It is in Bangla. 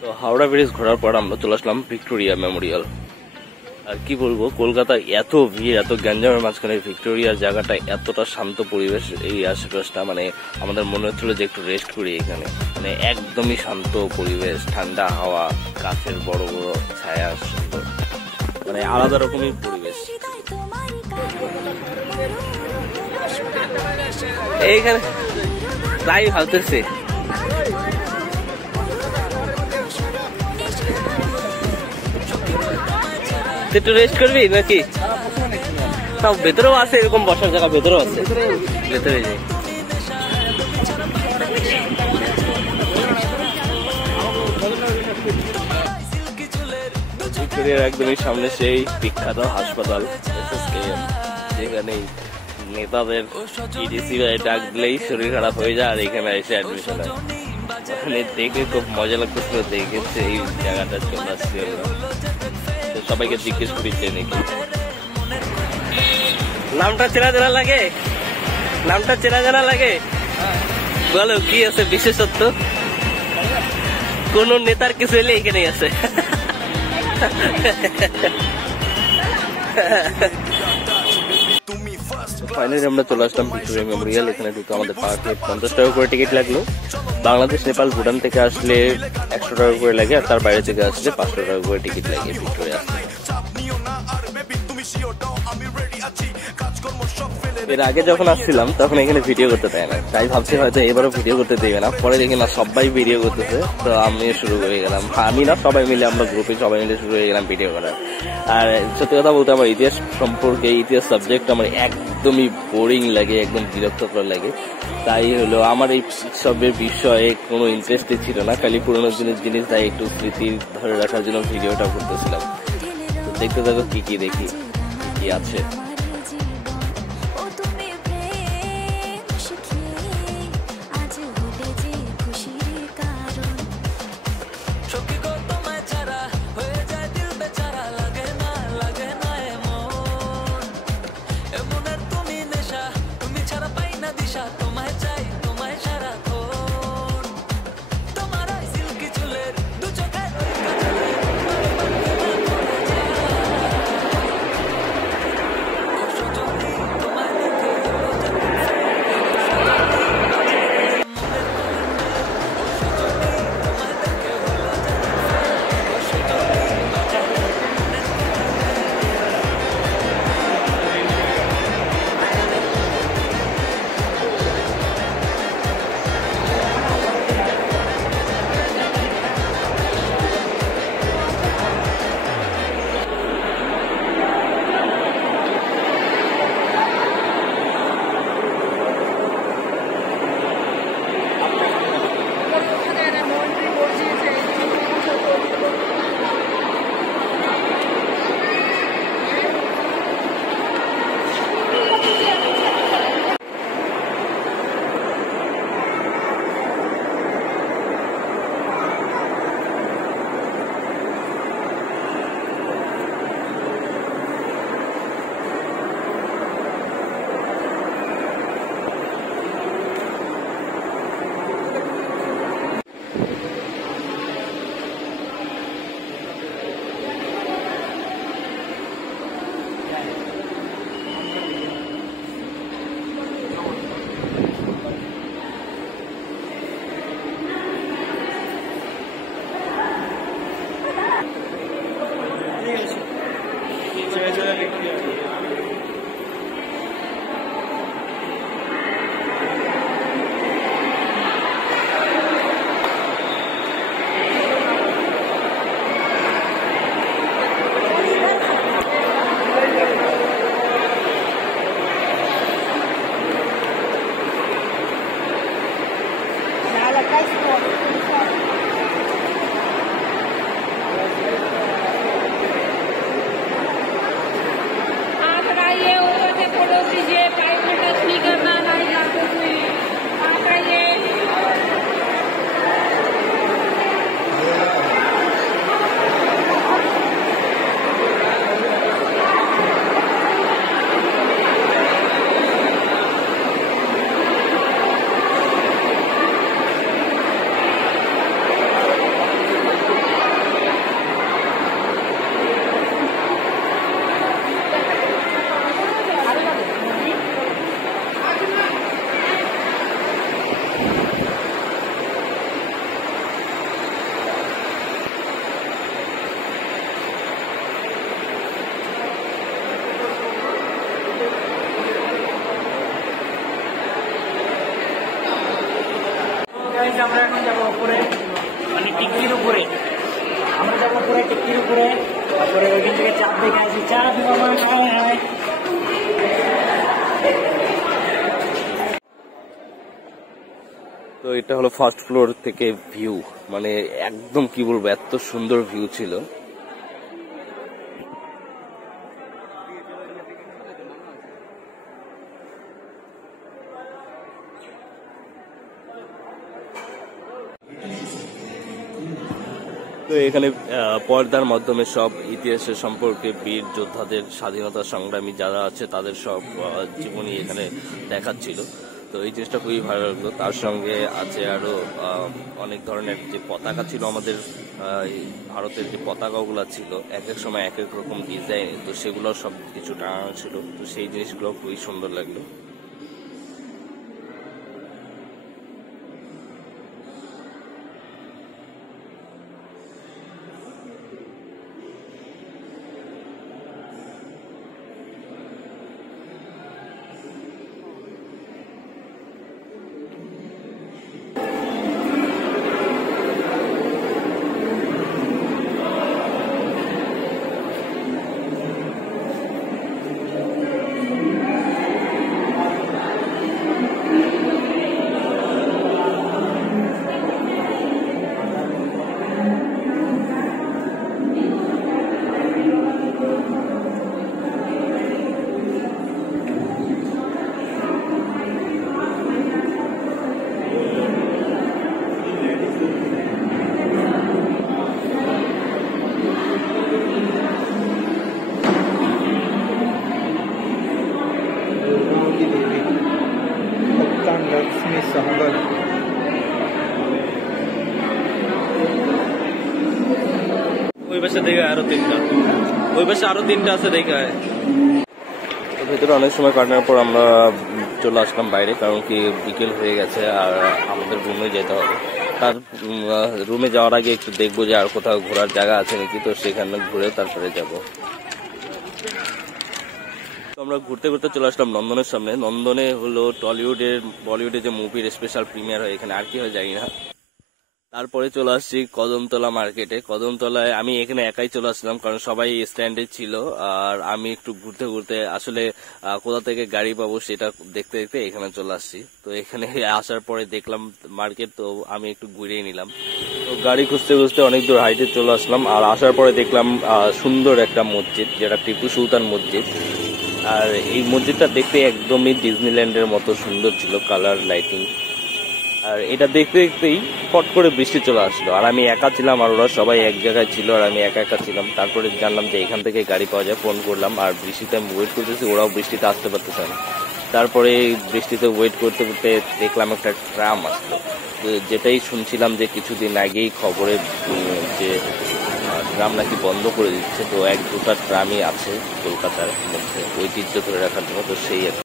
তো হাওড়া ব্রিজ ঘোরার পর আমরা চলে আসলাম ভিক্টোরিয়া মেমোরিয়াল। আর কি বলবো, কলকাতায় এত ভিড়, এত গ্যাঞ্জামের মাঝখানে ভিক্টোরিয়ার জায়গাটা এতটা শান্ত পরিবেশ, এই আশেপাশটা মানে আমাদের মনে হচ্ছিল যে একটু রেস্ট করি এখানে। মানে একদমই শান্ত পরিবেশ, ঠান্ডা হাওয়া, গাছের বড় বড় ছায়া, সুন্দর, মানে আলাদা রকমের পরিবেশ। এইখানে তাই ভাবতেছে একটু রেস্ট করবি নাকি? তাও ভেতরেও আছে এরকম বসার জায়গা, ভেতরেও আছে, ভেতরে যাই। ভিক্টোরিয়ার একদমই সামনে সেই বিখ্যাত হাসপাতাল SSKM, যেখানে নেতাদের ইডিসি ডাক দিলেই শরীর খারাপ হয়ে যায় আর এখানে এসে অ্যাডমিশন হয়। মানে দেখে খুব মজা লাগতেছিল, দেখেছে এই জায়গাটা চলে আসছে। সবাইকে জিজ্ঞেস করি নাকি নামটা চেনা জানা লাগে, নামটা চেনা জানা লাগে, বলো কি আছে বিশেষত্ব? কোন নেতার কিছু এলে এখানেই আছে। ফাইনালি আমরা চলে আসলাম ভিক্টোরিয়া মেমোরিয়াল। এখানে ঢুকে আমাদের পার্কে 50 টাকা করে টিকিট লাগলো। বাংলাদেশ, নেপাল, ভুটান থেকে আসলে 100 টাকা করে লাগে, আর তার বাইরে থেকে আসলে 500 টাকা করে টিকিট লাগে ভিক্টোরিয়া। এর আগে যখন আসছিলাম তখন এখানে ভিডিও করতে দেয় না, তাই ভাবছি হয়তো এবারও ভিডিও করতে দেবে না। পরে দেখি না সবাই ভিডিও করতেছে, তো আমিও শুরু হয়ে গেলাম। আমি না, সবাই মিলে, আমরা গ্রুপে সবাই মিলে শুরু হয়ে গেলাম ভিডিও করা। আর সত্যি কথা বলতে আমার ইতিহাস সম্পর্কে, ইতিহাস সাবজেক্ট আমার একদমই বোরিং লাগে, একদম বিরক্তকর লাগে। তাই হলো আমার এই সবের বিষয়ে কোনো ইন্টারেস্টই ছিল না, খালি পুরোনো জিনিস তাই একটু স্মৃতি ধরে রাখার জন্য ভিডিওটা করতেছিলাম। তো দেখতে থাকো কি কি দেখি, কি আছে। টিকির উপরে, আমরা যাবো পুরো টিকির উপরে, তারপরে ওইখান থেকে চাঁদ দেখে আসি। চাঁদ মামা হায়। তো এটা হলো ফার্স্ট ফ্লোর থেকে ভিউ, মানে একদম কি বলবো, এত সুন্দর ভিউ ছিল। তো এখানে পর্দার মাধ্যমে সব ইতিহাসের সম্পর্কে, বীর যোদ্ধাদের, স্বাধীনতা সংগ্রামী যারা আছে তাদের সব জীবনী এখানে দেখাচ্ছিল। তো এই জিনিসটা খুবই ভালো লাগলো। তার সঙ্গে আছে আরো অনেক ধরনের যে পতাকা ছিল, আমাদের ভারতের যে পতাকাগুলো ছিল এক এক সময় এক এক রকম ডিজাইন, তো সেগুলো সব কিছু টাঙানো ছিল। তো সেই জিনিসগুলো খুবই সুন্দর লাগলো। ওই পাশে দেখে আরো তিনটা, ওই পাশে আরো তিনটা আছে দেখে। ভেতরে অনেক সময় কাটানোর পর আমরা চলে আসলাম বাইরে, কারণ কি বিকেল হয়ে গেছে আর আমাদের রুমে যেতে হবে। তার রুমে যাওয়ার আগে একটু দেখবো যে আর কোথাও ঘোরার জায়গা আছে নাকি, তো সেখানে ঘুরে তারপরে যাব। আমরা ঘুরতে ঘুরতে চলে আসলাম নন্দনের সামনে। নন্দনে হলো বলিউডের যে মুভির স্পেশাল প্রিমিয়ার হয় এখানে, আর কি হয় জানি না। তারপরে চলে আসছি কদমতলা মার্কেটে। কদমতলায় আমি এখানে একাই চলে আসলাম, কারণ সবাই স্ট্যান্ডে ছিল আর আমি একটু ঘুরতে ঘুরতে আসলে কোথা থেকে গাড়ি পাবো সেটা দেখতে দেখতে এখানে চলে আসছি। তো এখানে আসার পরে দেখলাম মার্কেট, তো আমি একটু ঘুরেই নিলাম। তো গাড়ি খুঁজতে খুঁজতে অনেক দূর হাইটে চলে আসলাম, আর আসার পরে দেখলাম সুন্দর একটা মসজিদ, যেটা টিপু সুলতান মসজিদ। আর এই মসজিদটা দেখতে একদমই ডিজনিল্যান্ডের মতো সুন্দর ছিল, কালার, লাইটিং। আর এটা দেখতে দেখতেই ফট করে বৃষ্টি চলে আসলো, আর আমি একা ছিলাম আর ওরা সবাই এক জায়গায় ছিল আর আমি একা একা ছিলাম। তারপরে জানলাম যে এখান থেকে গাড়ি পাওয়া যায়, ফোন করলাম, আর বৃষ্টিতে আমি ওয়েট করতেছি, ওরাও বৃষ্টিতে আসতে পারতেছে না। তারপরে বৃষ্টিতে ওয়েট করতে করতে দেখলাম একটা ট্রাম আসলো, যেটাই শুনছিলাম যে কিছুদিন আগেই খবরে যে ট্রাম নাকি বন্ধ করে দিচ্ছে। তো 1-2টা ট্রামই আছে কলকাতার মধ্যে ঐতিহ্য ধরে রাখার জন্য, তো সেই